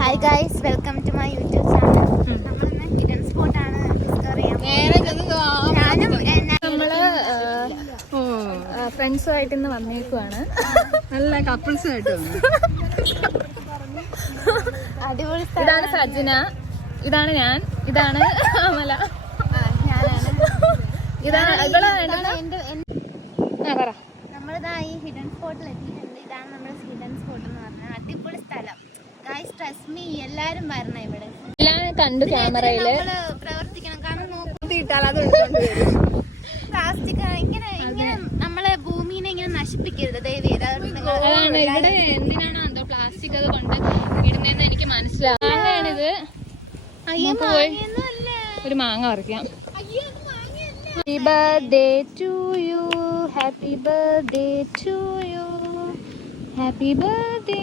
Hi guys, welcome to my YouTube channel. നമ്മളിന്ന് hidden സ്പോട്ടാണ് discover ചെയ്യാൻ. നമ്മള് ഫ്രണ്ട്സുമായിട്ട് ഇന്ന് വന്നേക്കുവാണ്. നല്ല കപ്പിൾസുമായിട്ട് അടിപൊളി. ഇതാണ് സജ്ജന, ഇതാണ് ഞാൻ, ഇതാണ് അമല, ഇതാണ് പറ. നമ്മളിതാ ഈ ഹിഡൻ സ്പോട്ടിൽ എത്തിയിട്ടുണ്ട്. ഇതാണ് നമ്മുടെ ഹിഡൻ സ്പോട്ട് എന്ന് പറഞ്ഞാൽ അടിപൊളി സ്ഥലം. ഗൈസ് ട്രസ്റ്റ് മീ, എല്ലാരും വരണം ഇവിടെ. എല്ലാം കണ്ടു ക്യാമറയില് പ്രവർത്തിക്കണം. കാരണം പ്ലാസ്റ്റിക് ഇങ്ങനെ നമ്മളെ ഭൂമിനെ ഇങ്ങനെ നശിപ്പിക്കരുത് ദയവ്. അതാണ് ഇവിടെ എന്തിനാണ് എന്തോ പ്ലാസ്റ്റിക് അത് കൊണ്ട് ഇടുന്നതെന്ന് എനിക്ക് മനസ്സിലാകാണിത്. ഒരു മാങ്ങ പറിക്കാം. Happy birthday to you, happy birthday to you, happy birthday